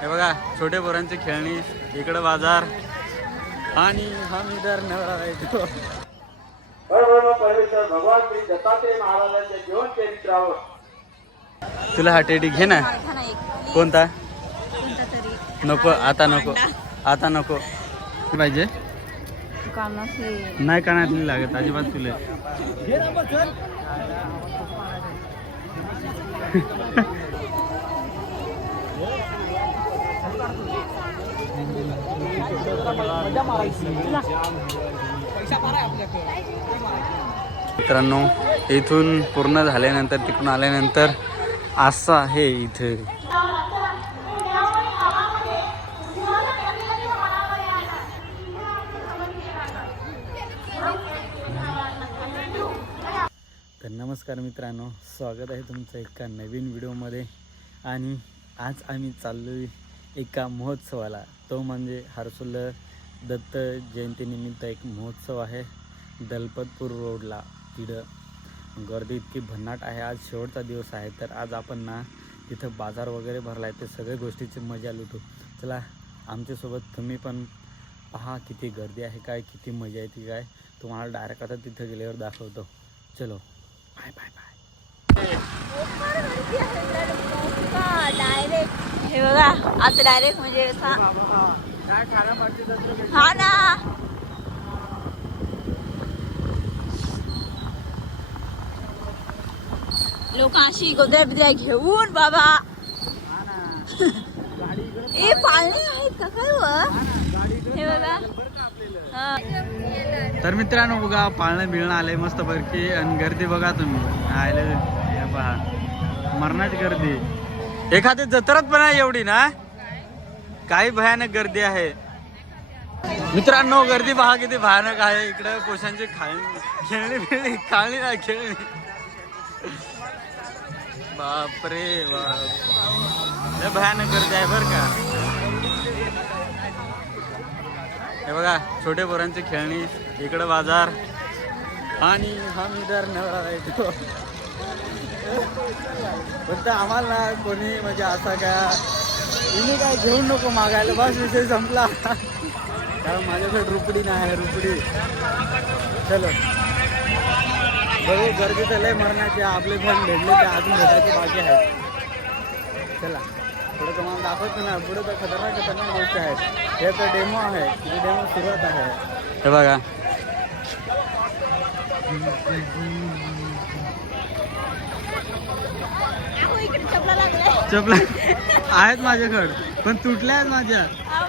हे बघा छोटे पोरांची खेळणी, इकडं बाजार आणि हम इधर नवरा येतो. भगवान श्री दत्तात्रय महाराजांच्या जीवन चरित्रावर तुला हा टेडी घे ना. कोणता नको, आता नको, आता नको पाहिजे. नाही कानातली लागत अजिबात तुला. मित्रांनो इथून पूर्ण झाल्यानंतर तिकडून आल्यानंतर असं आहे इथे. तर नमस्कार मित्रांनो, स्वागत आहे तुमचं एका नवीन व्हिडिओमध्ये. आणि आज आम्ही चाललो एका महोत्सवाला. तो म्हणजे हर्सुल दत्त जयंतीनिमित्त एक महोत्सव आहे दलपतपूर रोडला. तिथं गर्दी इतकी भन्नाट आहे. आज शेवटचा दिवस आहे, तर आज आपण ना तिथं बाजार वगैरे भरला आहे, ते सगळ्या गोष्टीची मजा लुटू. चला आमच्यासोबत तुम्ही पण पहा किती गर्दी आहे, काय किती मजा येते काय. तुम्हाला डायरेक्ट आता तिथं गेल्यावर दाखवतो. चलो बाय बाय बाय. डायरेक्ट हे बघा आता डायरेक्ट म्हणजे हा ना लोक अशी गोद्या बिद्या घेऊन बाबा. ए पाळणे आहेत का काय हे बघा. तर मित्रांनो बघा पाळणं बिळणं आले मस्त पैकी. आणि गर्दी बघा तुम्ही आले पहा, मरणाची गर्दी. एखादी जत्रात पण आहे एवढी ना, काही भयानक गर्दी आहे मित्रांनो. गर्दी पहा किती भयानक आहे. इकडे पोशांची खेळणी बिळणी, खाळणी ना खेळणी. बापरे बाप, लय भयानक गर्दी आहे बर का. हे बघा छोटे पोरांची खेळणी, इकडं बाजार आणि हम इधर नवरा येतो. फक्त आम्हाला कोणी म्हणजे असा का तुम्ही काय घेऊन नको मागायला, बस विषय संपला. कारण माझ्याकडे रुपडी नाही आहे, रुपडी. चलो बघू, गर्दी तर लय मरणाची. आपले पण भेटले ते अजून भेटायचे बाकी आहेत. चला पुढे तुम्हाला दाखवतो ना, पुढे तर खतरनाक गोष्ट आहेत. हे तर डेमो आहे, तिथे डेमो सुरुवात आहे. हे बघा चपला आहेत माझ्याकडं, पण तुटल्या आहेत माझ्या.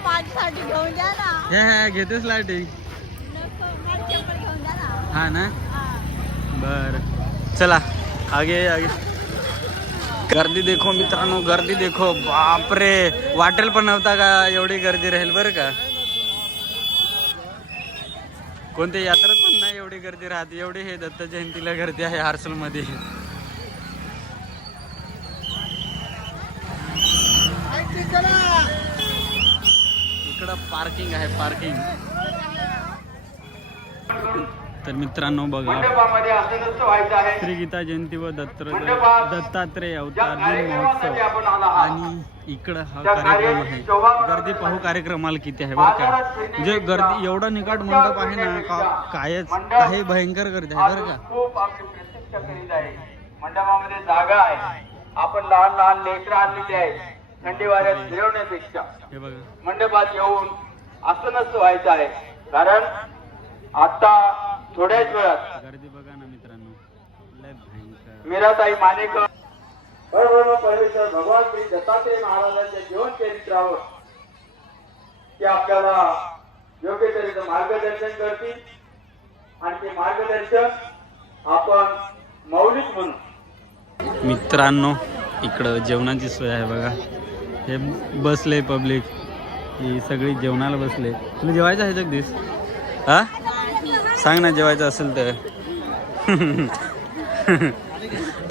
माझ्यासाठी घेऊन द्या ना. हे घेतेच लाईटिंग. हा ना, बर चला आगे आगे. गर्दी देखो मित्रांनो, गर्दी देखो. बापरे, वाटेल पण नव्हता का एवढी गर्दी राहील बरं का. कोणत्या यात्रात पण नाही एवढी गर्दी राहते. एवढी हे दत्त जयंतीला गर्दी आहे हर्सुल मध्ये. इकडं पार्किंग आहे, पार्किंग. तर मित्रांनो बघा, श्री गीता जयंती व दत्तात्रय अवतार दिन महोत्सव. आणि इकडं हा कार्यक्रम आहे. गर्दी पाहू कार्यक्रमाला किती आहे बरं का. म्हणजे गर्दी एवढा निकाट मंडप आहे ना, कायच काही भयंकर गर्दी आहे बरं का. खूप मंडपामध्ये जागा आहे. आपण लहान लहान लेकरं आणलेली आहेत. थंडी वाऱ्यात फिरवण्यापेक्षा हे बघा मंडपात येऊन आसनच व्हायचं आहे. कारण आता थोड्याच वेळात गर्दी बघा ना मित्रांनो, लय भयंकर. मीराताई मानेकर परमेश्वर भगवान श्री दत्तात्रय महाराजांच्या जीवन चरित्रावर ते आपल्याला योग्य तऱ्हेचं मार्गदर्शन करतील. आणि ते मार्गदर्शन आपण मौलिक म्हणून. मित्रांनो इकडं जेवणाची सोय आहे बघा. हे बसले पब्लिक, ही सगळी जेवणाला बसले. तुला जेवायचं आहे जगदीश? हा सांग ना जेवायचं असेल तर.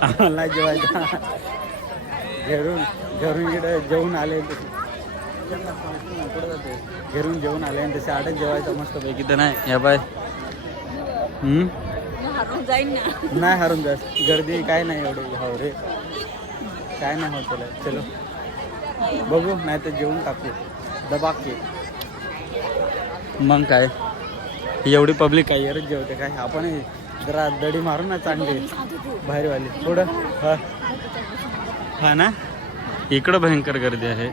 आम्हाला जेवायचं. घरून इकडे जेवून आले, घरून जेवून आले आणि तसे आडच जेवायचं मस्त पैकी. तर नाही या बाय नाही हरून जास. गर्दी काय नाही एवढी. हो रे काय नाही होत. चलो बघू नाही तर जेवून टाकू दबाके. मग काय एवढी पब्लिक काय यारच जेवते काय. आपण जरा दडी मारू ना चांगली बाहेरवाली थोडं. हा हा ना इकडं भयंकर गर्दी आहे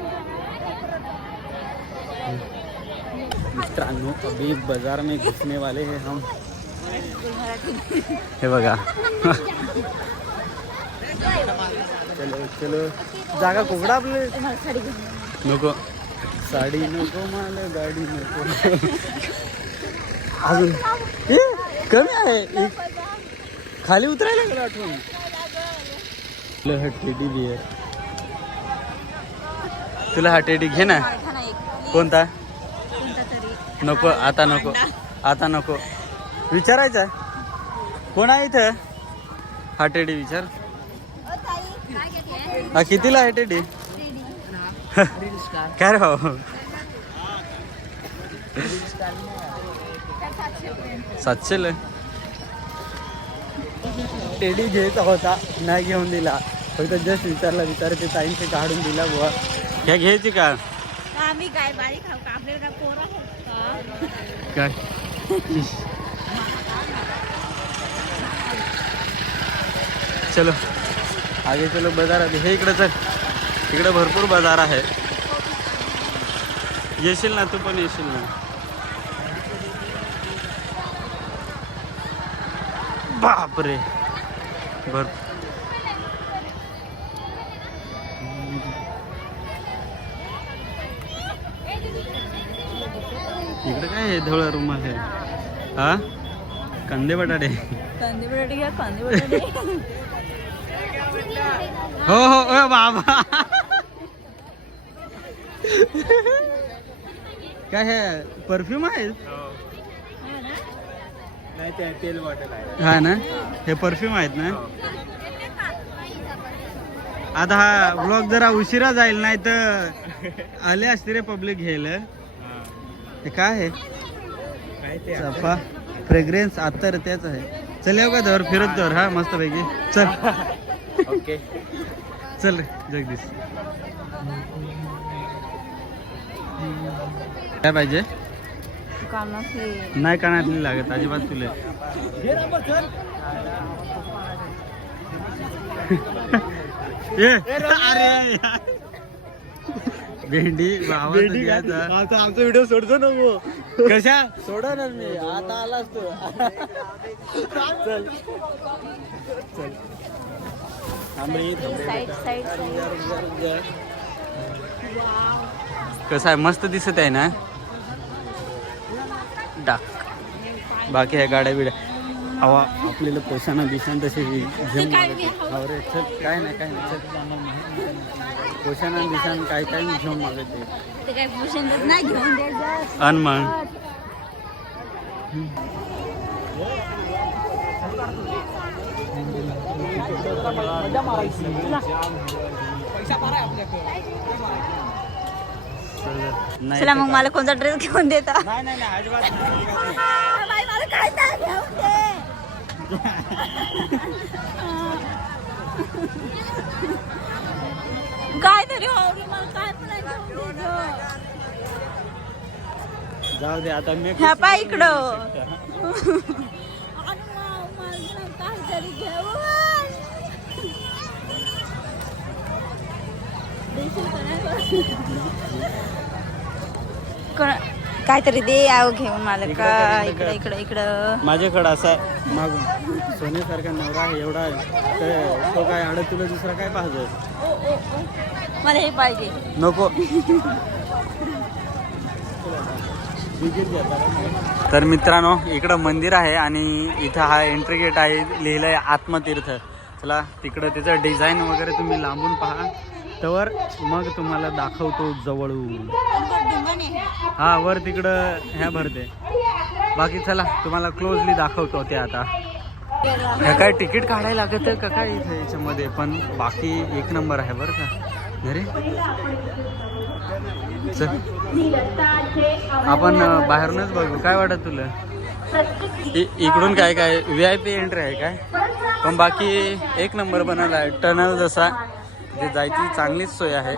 मित्रांनो. अभी बाजार में घुसने वाले हैं हम. हे बघा. चलो चलो जागा कोकडा आपले नको. साडी नको मला गाडी नको. अजून ए, कमी आहे खाली उतरायला गेलं आठवण. हा टेडी बिअर. तुला हा टेडी घे ना. कोणता नको आता नको आता नको. विचारायचं कोण आहे इथं. हा टेडी विचार. हा कितीला आहे टेडी. काय रे भाऊ 700 टेडी घ्यायचा होता नाही घेऊन दिला. फक्त जस्ट विचार ते ताईंचे काढून दिला बुवा. ह्या घ्यायची का. आम्ही काय बाई खाऊ का आपल्याला पोरं आहेत का? काय चलो आगे चलो बाजारात. हे इकडं चल. इकडे भरपूर बाजार आहे. येशील ना तू पण येशील ना. बापरे इकडे काय आहे धवळा रुमाल आहे. हा कांदे बटाटे. कांदे बटाटे घ्या कांदे बटाटे. हो हो ओ बाबा. काय हे परफ्यूम आहे. नाही ते तेल बॉटल आहे. हा ना हे परफ्यूम आहेत ना. आता हा ब्लॉग जरा उशिरा जाईल नाही तर आले असते रे पब्लिक घ्यायला. हे काय आहे चाफा फ्रेग्रेन्स अत्तर त्याच आहे. चल येऊ का धर फिरत धर. हा मस्त पैकी चल. ओके चल रे जगदीश. काय पाहिजे. नाही कानातली लागत अजिबात तुला. अरे भेंडी आमचा व्हिडिओ सोडतो ना मग. कशा सोडा ना मी आता आलास तू. चल चल कसं आहे मस्त दिसत आहे ना. डाक बाकी ह्या गाड्या बिड्या हवा आपल्याला पोषाना दिशान तशी घेऊन अरे चल काय नाही चल पोषाना दिशान काय घेऊन मागते अनमान. चला मग मला कोणता ड्रेस घेऊन देता. नाही अजिबात नाही. बाई, मला काय नाही घेऊन दे. काय तरी हो मला काय पण नाही घेऊन दे. जाऊ दे आता मी ह्या पाय इकडं. काय तरी घेऊन काहीतरी दे आव घेऊन मला. का इकडं इकडं माझ्याकडं असा मागून सोन्यासारखा नवरा आहे एवढा आहे तर तो काय आडत तुला दुसरा काय पाहिजे. मला हे पाहिजे नको. तर मित्रांनो इकडं मंदिर आहे आणि इथं हा एंट्री गेट आहे. लिहिलं आहे आत्मतीर्थ. चला तिकडं त्याचं डिझाईन वगैरे तुम्ही लांबून पहा तर मग तुम्हाला दाखवतो जवळून. हा वर तिकडं ह्या भरते. बाकी चला तुम्हाला क्लोजली दाखवतो ते. आता ह्या काय तिकीट काढायला लागत का काय इथे याच्यामध्ये पण बाकी एक नंबर आहे बरं का. अरे चल आपण बाहेरूनच बघू. काय वाटत तुला. इकडून काय VIP एंट्री आहे काय पण बाकी एक नंबर बनवला आहे. टनल जसा तिथे जायची चांगलीच सोय आहे.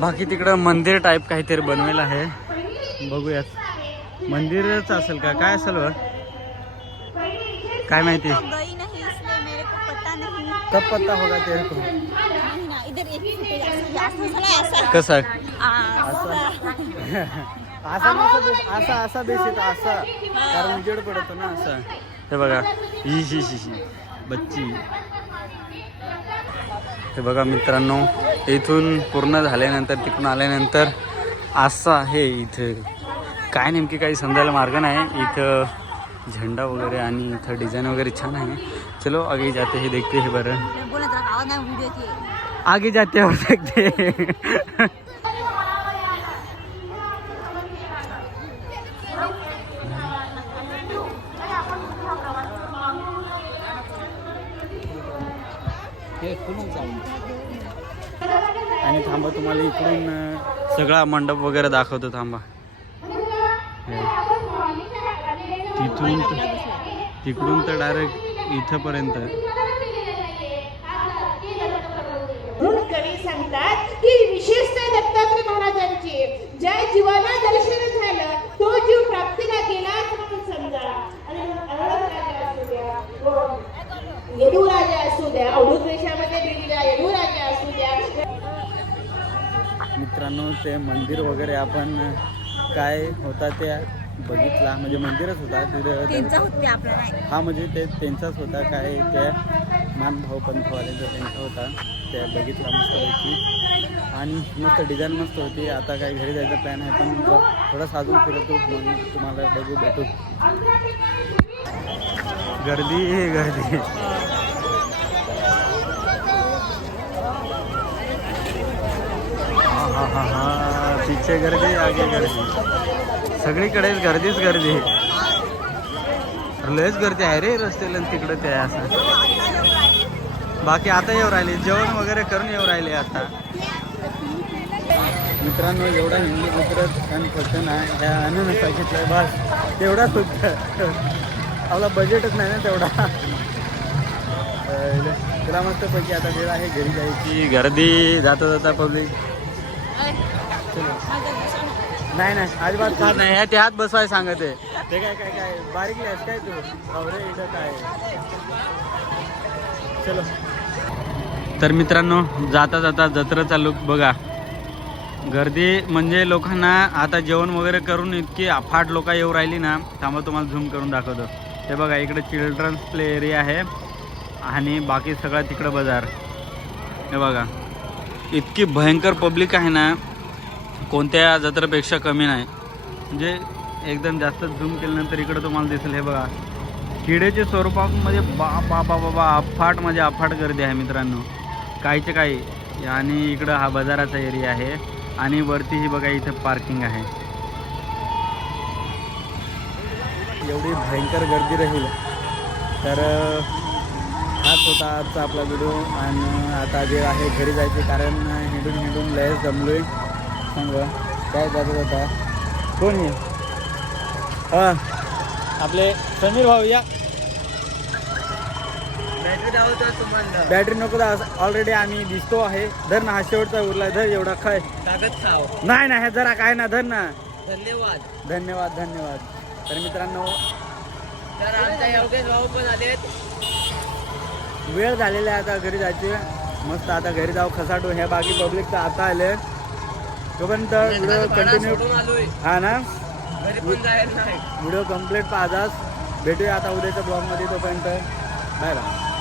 बाकी तिकडं मंदिर टाईप काहीतरी बनवेल आहे, बघूयात. मंदिरच असेल का काय असेल व काय माहिती. गई नहीं इसलिए मेरे को पता नहीं. कब पत्ता होगा तेरे को. नहीं ना, इधर एक जास्त झाला ऐसा. कसा असा. असा नसं असा असा देश येतो असा, कारण उजेड पडतो ना असा. हे बघा ही शी शी शी बच्ची. हे बघा मित्रांनो, इथून पूर्ण झाल्यानंतर तिकडून आल्यानंतर असं आहे इथं. काय नेमकी काही समजायला मार्ग नाही. इथं झेंडा वगैरे आणि इथं डिझाईन वगैरे छान आहे. चलो आगे जाते हे देखते हे बरं. बोला जरा आवाज नाही व्हिडिओ की. आगे जाते हो सकते. आणि थांबा तुम्हाला इकडून सगळा मंडप वगैरे दाखवतो. थांबा तिकडून तर डायरेक्ट इथंपर्यंत. कवी सांगतात की विशेषतः दत्तात्रय महाराजांची ज्या जीवाला दर्शन झालं तो जीव प्राप्तीला गेलाच म्हणून समजा. येडूराजा असू द्या, अवधूत देशामध्ये गेलेला येडूराजा असू द्या. मित्रांनो, ते मंदिर वगैरे आपण काय होता ते बघितला, म्हणजे मंदिरच होता त्यांचा तिथं. होते आपला नाही. हा म्हणजे ते त्यांचाच होता, काय त्या मानभाव पंथवाल्यांचा त्यांचा होता. ते बघितला मस्तपैकी आणि मस्त डिझाईन मस्त होती. आता काय घरी जायचा प्लॅन आहे, पण थोडा साजून फिरतो म्हणून तुम्हाला बघू भेटू. गर्दी गर्दी. हा हा हा, पीछे गर्दी आगे गर्दी, सगळीकडेच गर्दीच गर्दी. लयच गर्दी आहे रे रस्त्याला तिकडे ते असं. बाकी आता येऊ राहिले, जेवण वगैरे करून येऊ राहिले आता. मित्रांनो, एवढा हिंदी गुजरात आणि फक्त ना ह्या आणून सांगितलं बस तेवढाच होतं. आपला बजेटच नाही ना तेवढा. तुला मस्तपैकी आता वेळ आहे घरी जायची. गर्दी जाता जाता पब्लिक. नाही नाही अजिबात का नाही. ह्या त्यात बसवाय सांगत आहे ते. काय काय काय बारीक लिहायच काय तू अवरे इथं काय. चलो. तर मित्रांनो, जाता जाता जत्रा चालू बघा. गर्दी म्हणजे लोकांना आता जेवण वगैरे करून इतकी अफाट लोक येऊ राहिली ना. थांबा तुम्हाला झूम करून दाखवतो. हे बघा इकडे चिल्ड्रन्स प्ले एरिया आहे आणि बाकी सगळं तिकडं बाजार. हे बघा इतकी भयंकर पब्लिक आहे ना, कोणत्या जत्रेपेक्षा कमी नाही. म्हणजे एकदम जास्त झूम केल्यानंतर इकडं तुम्हाला दिसेल. हे बघा किडेच्या स्वरूपामध्ये बाबा बाबा अफाट म्हणजे अफाट गर्दी आहे मित्रांनो, काहीचे काही. आणि इकडं हा बाजाराचा एरिया आहे आणि वरती ही बघा इथं पार्किंग आहे. एवढी भयंकर गर्दी राहील. तर हाच होता आजचा आपला व्हिडिओ. आणि आता वेळ आहे घरी जायचे, कारण हिंडून हिंडून लयच जमलो आहे. सांग काय जात होता. कोण आहे. हां आपले समीर भाऊ या. बॅटरी नको दा, ऑलरेडी आम्ही दिसतो आहे. धर ना, हा शेवटचा उरला. धर एवढा खाय. नाही नाही जरा काय ना, धर ना. धन्यवाद धन्यवाद धन्यवाद. तर मित्रांनो, वेळ झालेला आहे आता घरी जायची. मस्त आता घरी जाऊ खसाटू. ह्या बाकी पब्लिक तर आता आले. तोपर्यंत व्हिडिओ कंटिन्यू. हा ना, व्हिडिओ कम्प्लीट पाहताच. भेटूया आता उद्याच्या ब्लॉगमध्ये. तोपर्यंत बाय बाय.